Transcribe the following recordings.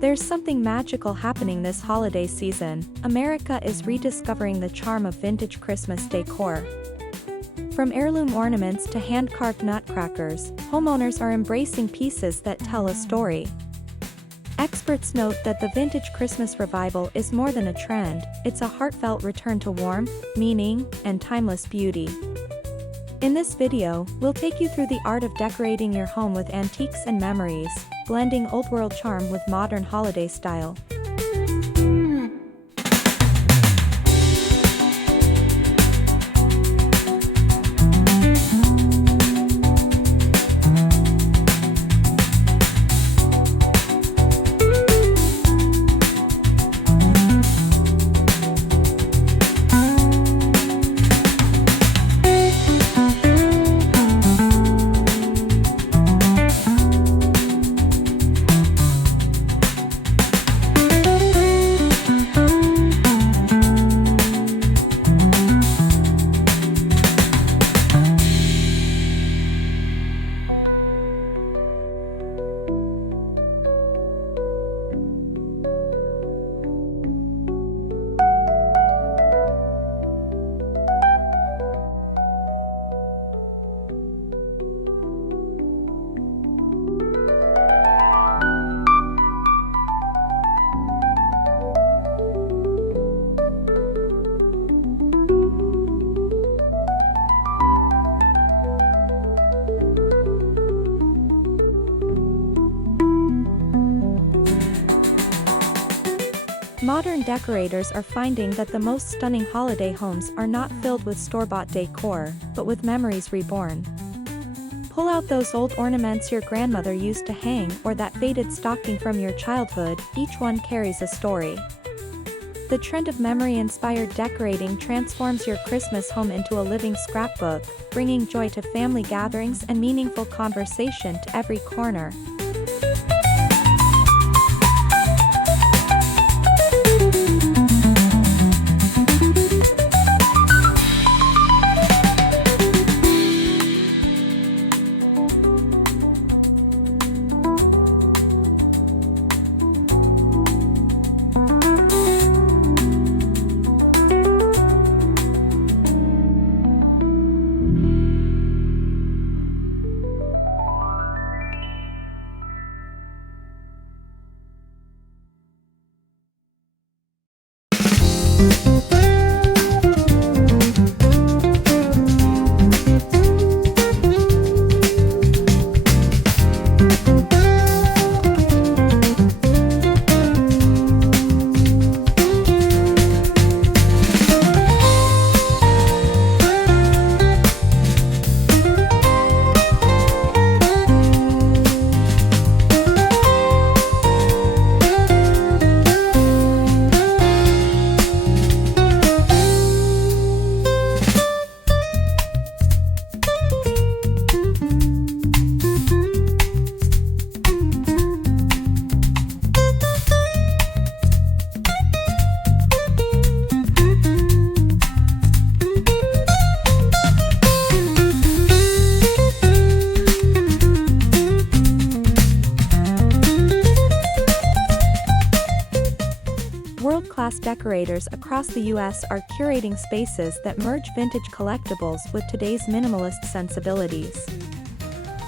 There's something magical happening this holiday season. America is rediscovering the charm of vintage Christmas decor. From heirloom ornaments to hand-carved nutcrackers, homeowners are embracing pieces that tell a story. Experts note that the vintage Christmas revival is more than a trend, it's a heartfelt return to warmth, meaning, and timeless beauty. In this video, we'll take you through the art of decorating your home with antiques and memories, blending old-world charm with modern holiday style. Modern decorators are finding that the most stunning holiday homes are not filled with store-bought decor, but with memories reborn. Pull out those old ornaments your grandmother used to hang or that faded stocking from your childhood, each one carries a story. The trend of memory-inspired decorating transforms your Christmas home into a living scrapbook, bringing joy to family gatherings and meaningful conversation to every corner. World-class decorators across the US are curating spaces that merge vintage collectibles with today's minimalist sensibilities.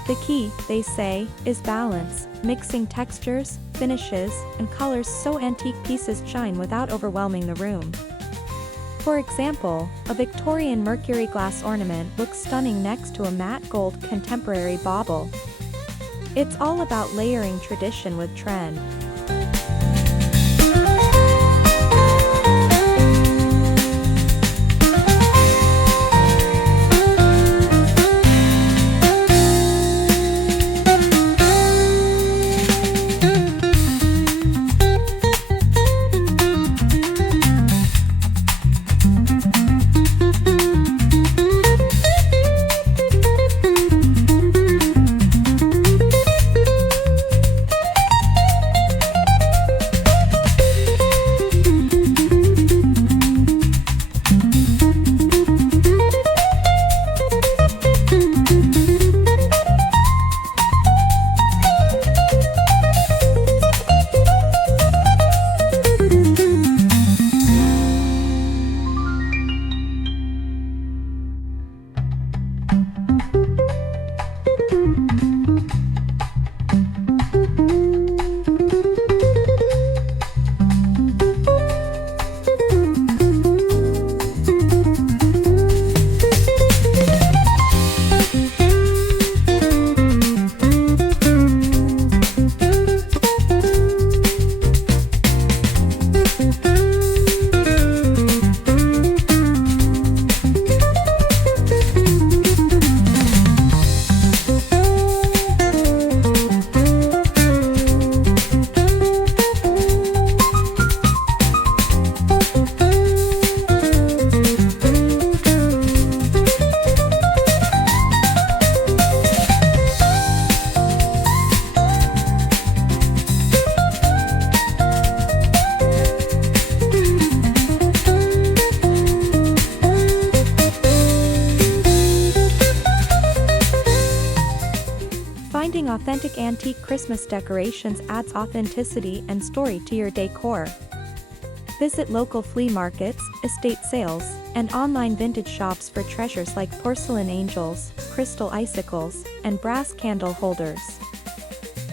The key, they say, is balance, mixing textures, finishes, and colors so antique pieces shine without overwhelming the room. For example, a Victorian mercury glass ornament looks stunning next to a matte gold contemporary bauble. It's all about layering tradition with trend. authentic antique Christmas decorations adds authenticity and story to your decor. Visit local flea markets, estate sales, and online vintage shops for treasures like porcelain angels, crystal icicles, and brass candle holders.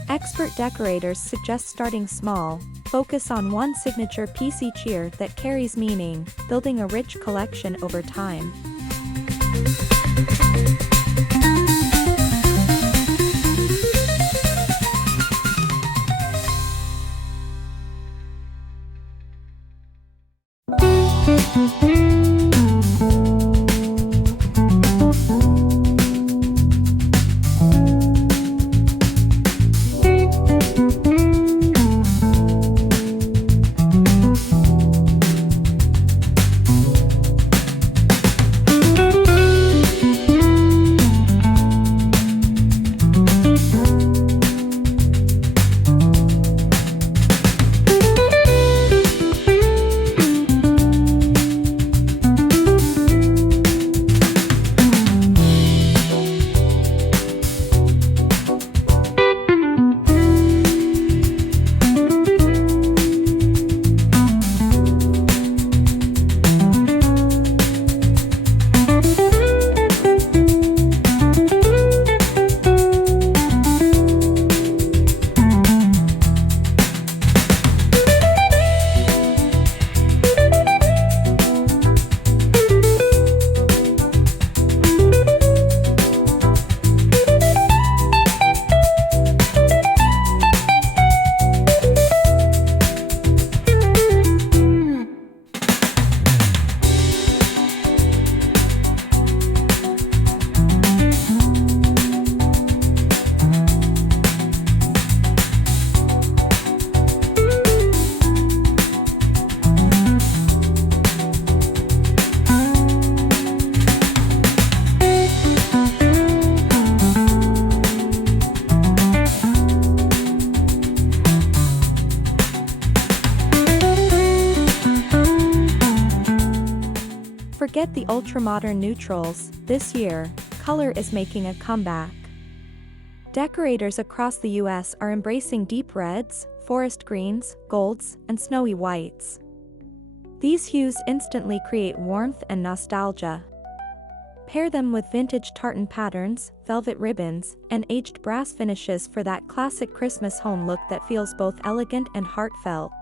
Expert decorators suggest starting small, focus on one signature piece each year that carries meaning, building a rich collection over time. Forget the ultra-modern neutrals. This year, color is making a comeback. Decorators across the US are embracing deep reds, forest greens, golds, and snowy whites. These hues instantly create warmth and nostalgia. Pair them with vintage tartan patterns, velvet ribbons, and aged brass finishes for that classic Christmas home look that feels both elegant and heartfelt.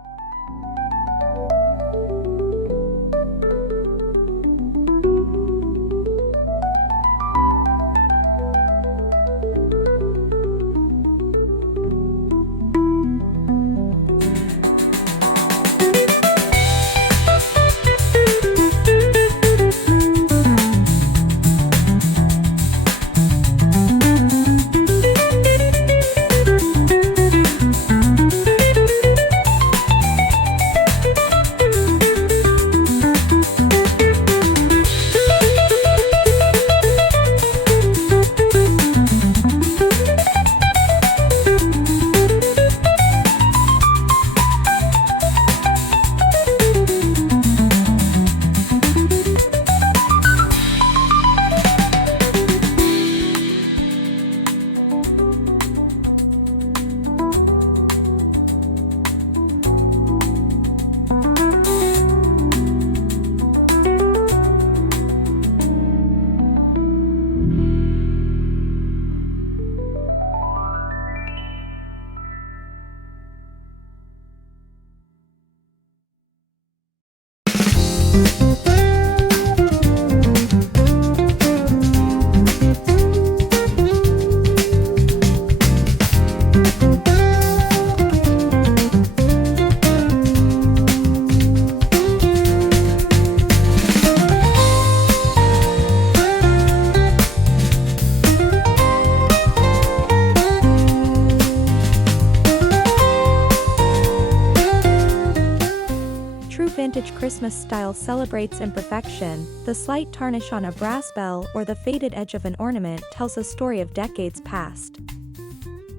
Vintage Christmas style celebrates imperfection. The slight tarnish on a brass bell or the faded edge of an ornament tells a story of decades past.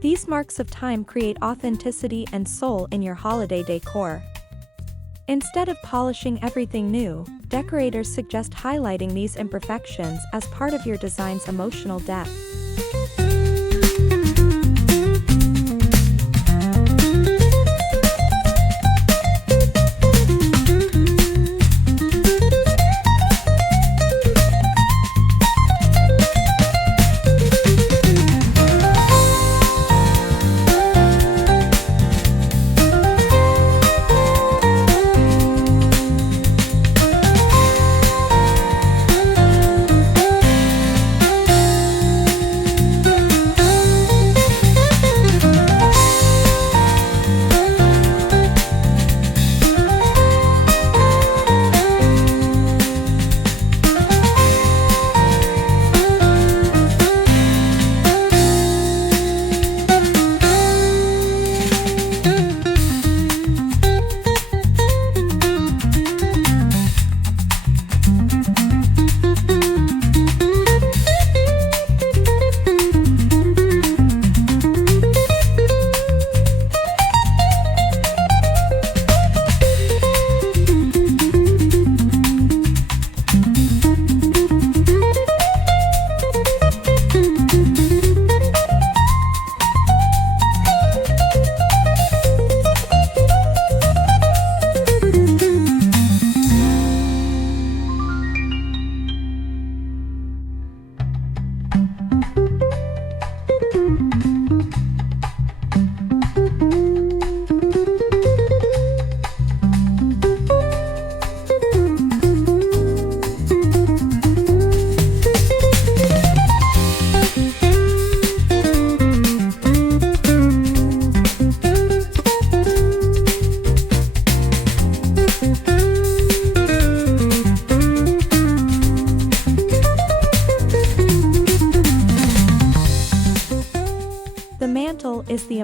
These marks of time create authenticity and soul in your holiday decor. Instead of polishing everything new, decorators suggest highlighting these imperfections as part of your design's emotional depth.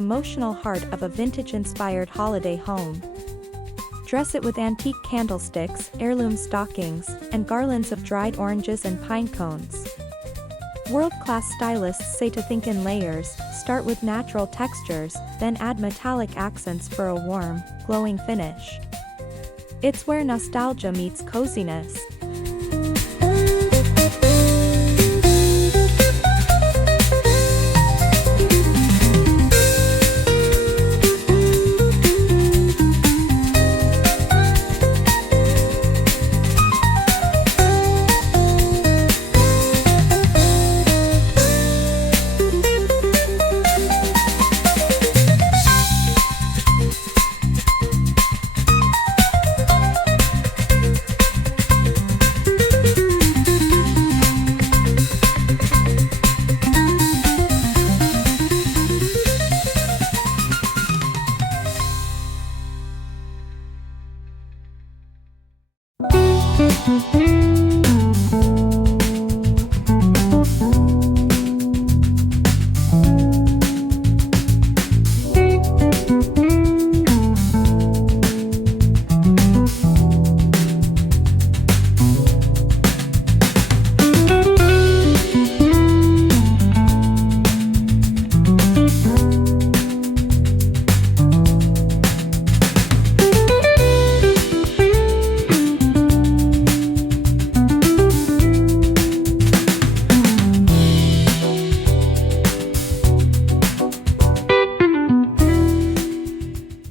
emotional heart of a vintage-inspired holiday home. Dress it with antique candlesticks, heirloom stockings, and garlands of dried oranges and pine cones. World-class stylists say to think in layers, start with natural textures, then add metallic accents for a warm, glowing finish. It's where nostalgia meets coziness.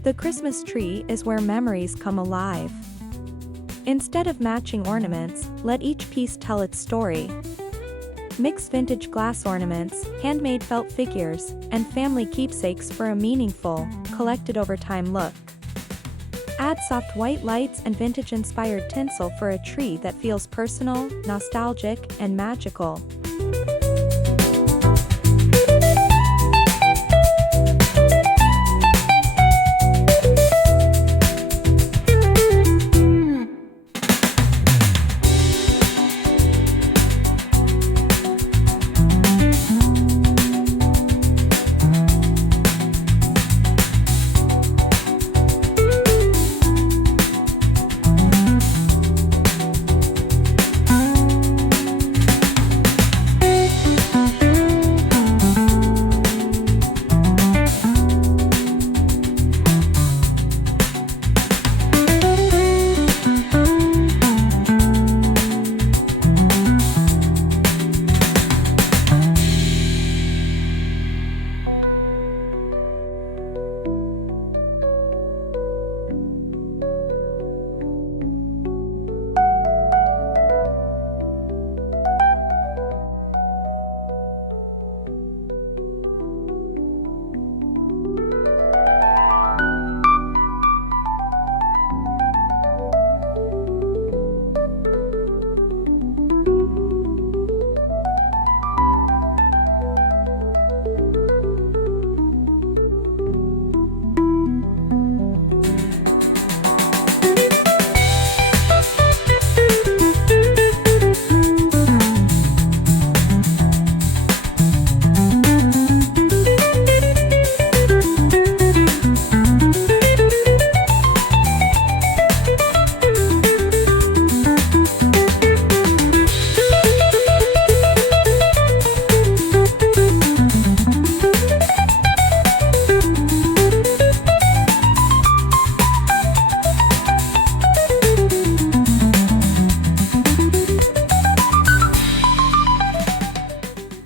The Christmas tree is where memories come alive. Instead of matching ornaments, let each piece tell its story. Mix vintage glass ornaments, handmade felt figures, and family keepsakes for a meaningful, collected-over-time look. Add soft white lights and vintage-inspired tinsel for a tree that feels personal, nostalgic, and magical.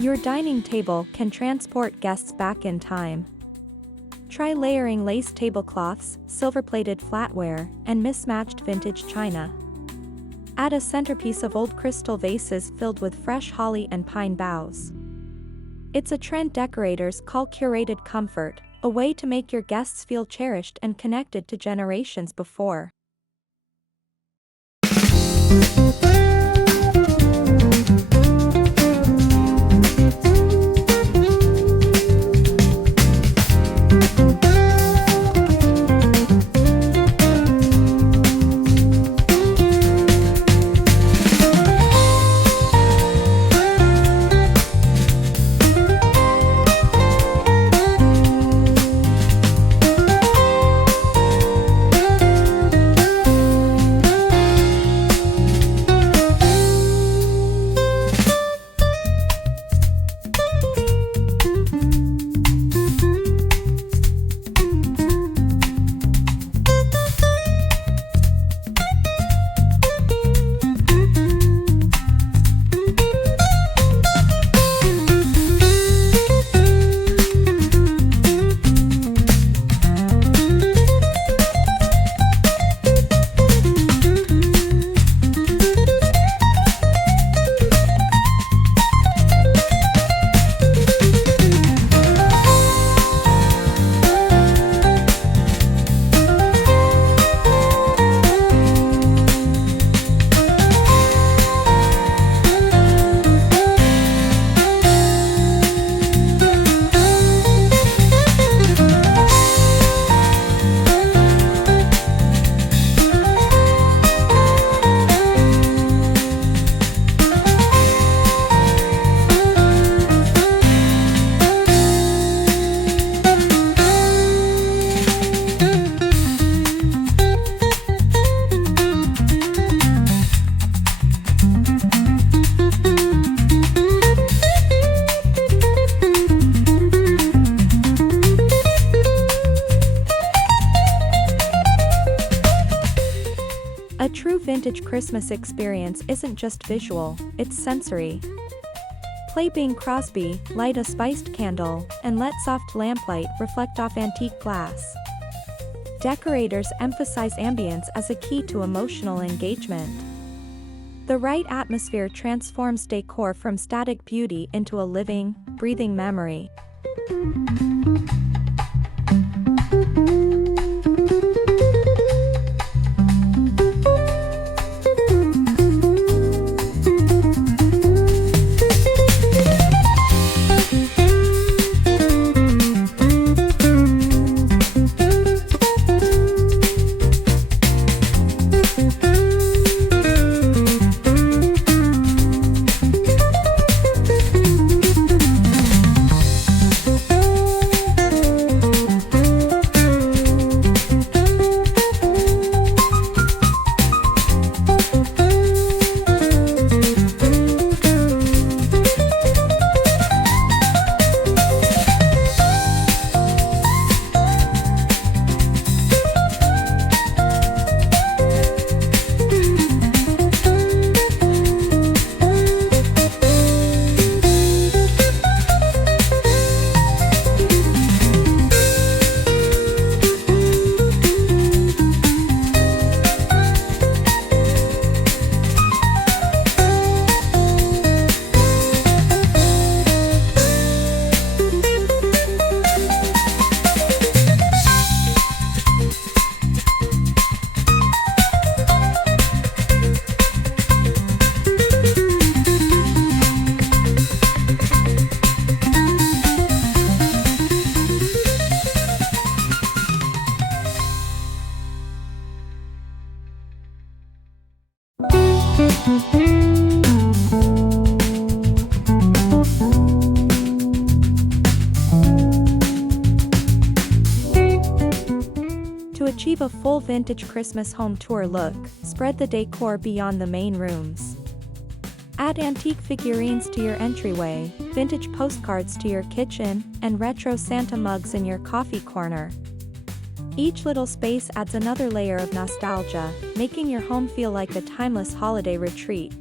Your dining table can transport guests back in time. Try layering lace tablecloths, silver-plated flatware, and mismatched vintage china. Add a centerpiece of old crystal vases filled with fresh holly and pine boughs. It's a trend decorators call curated comfort, a way to make your guests feel cherished and connected to generations before. vintage Christmas experience isn't just visual, it's sensory. Play Bing Crosby, light a spiced candle, and let soft lamplight reflect off antique glass. Decorators emphasize ambience as a key to emotional engagement. The right atmosphere transforms decor from static beauty into a living, breathing memory. To achieve a full vintage Christmas home tour look, spread the decor beyond the main rooms. Add antique figurines to your entryway, vintage postcards to your kitchen, and retro Santa mugs in your coffee corner. Each little space adds another layer of nostalgia, making your home feel like a timeless holiday retreat.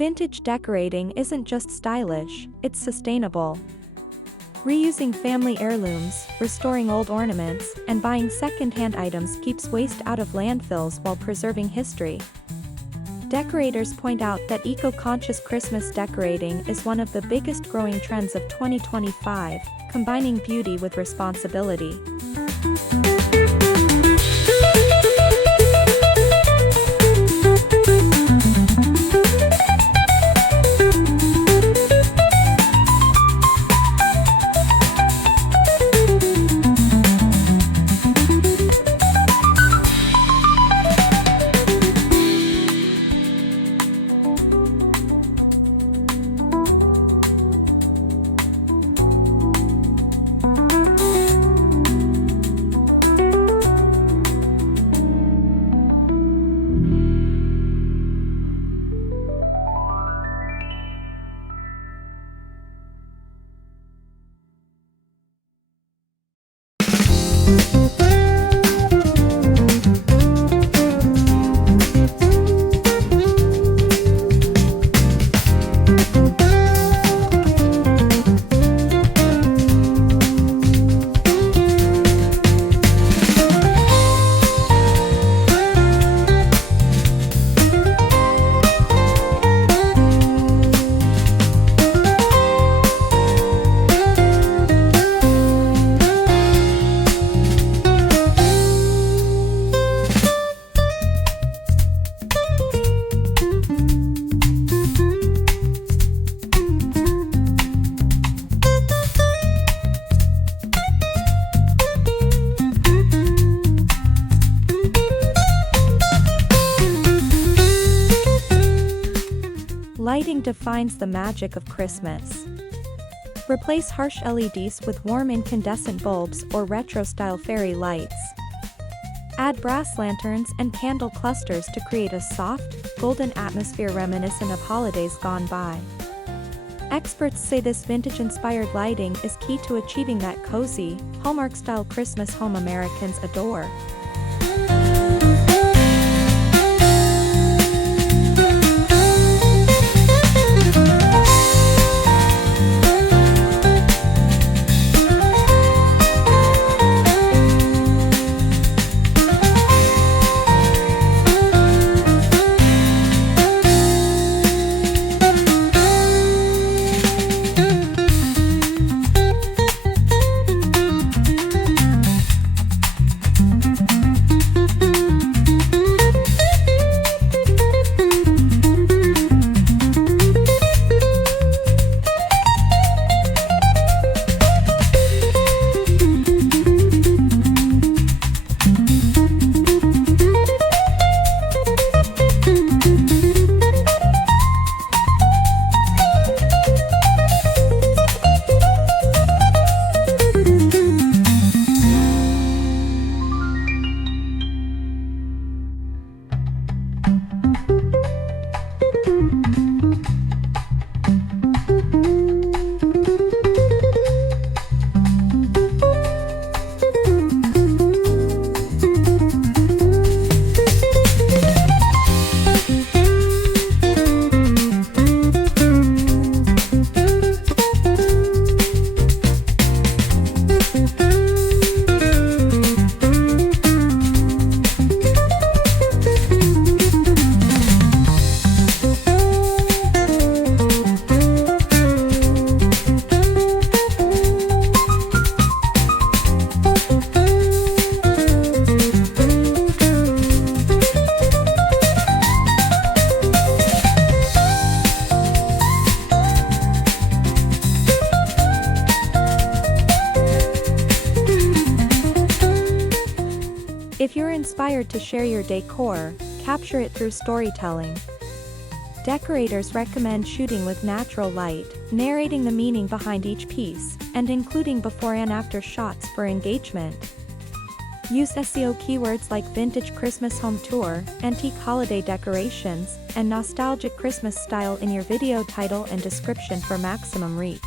Vintage decorating isn't just stylish, it's sustainable. Reusing family heirlooms, restoring old ornaments, and buying second-hand items keeps waste out of landfills while preserving history. Decorators point out that eco-conscious Christmas decorating is one of the biggest growing trends of 2025, combining beauty with responsibility. Lighting defines the magic of Christmas. Replace harsh LEDs with warm incandescent bulbs or retro-style fairy lights. Add brass lanterns and candle clusters to create a soft, golden atmosphere reminiscent of holidays gone by. Experts say this vintage-inspired lighting is key to achieving that cozy, Hallmark-style Christmas home Americans adore. If you're inspired to share your decor, capture it through storytelling. Decorators recommend shooting with natural light, narrating the meaning behind each piece, and including before and after shots for engagement. Use SEO keywords like vintage Christmas home tour, antique holiday decorations, and nostalgic Christmas style in your video title and description for maximum reach.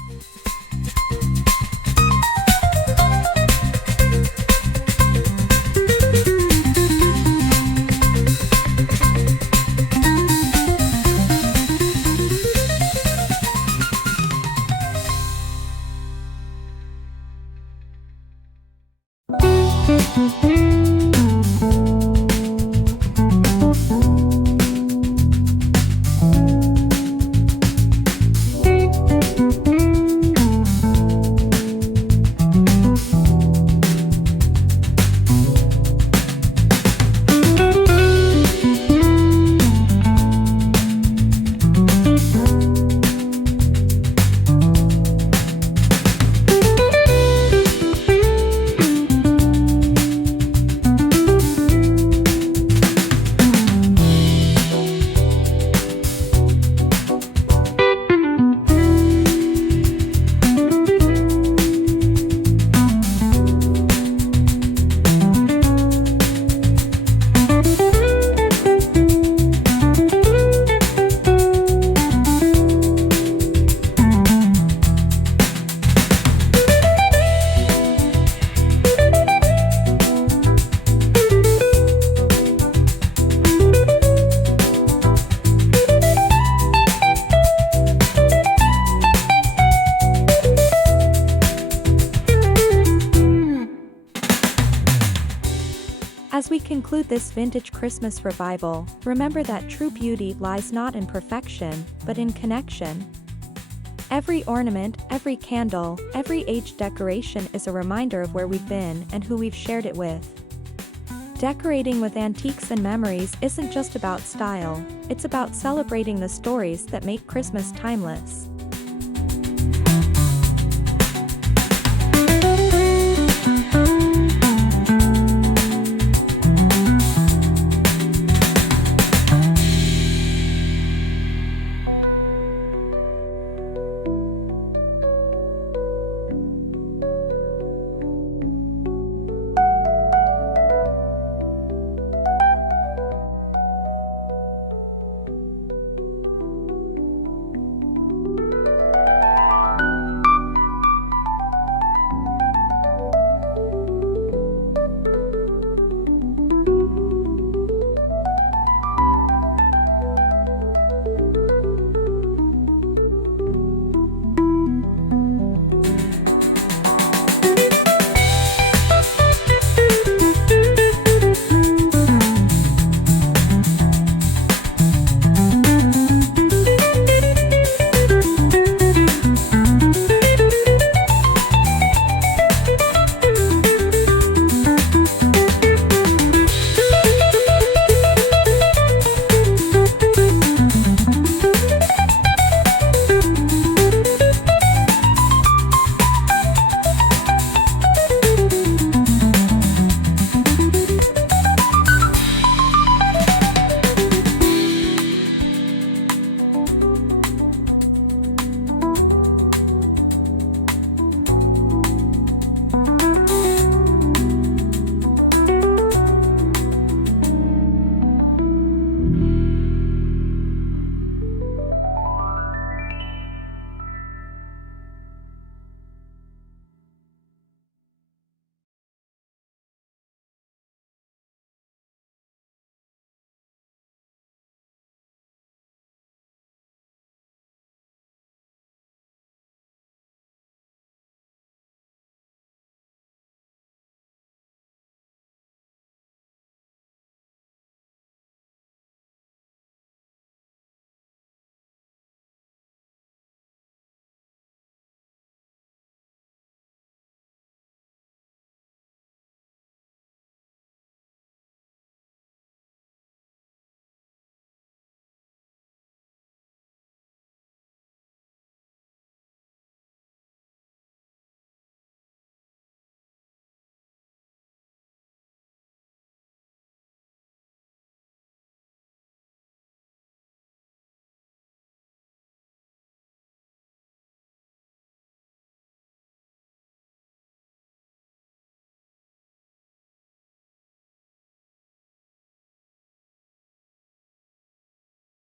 Thank you. As we conclude this vintage Christmas revival, remember that true beauty lies not in perfection, but in connection. Every ornament, every candle, every aged decoration is a reminder of where we've been and who we've shared it with. Decorating with antiques and memories isn't just about style, it's about celebrating the stories that make Christmas timeless.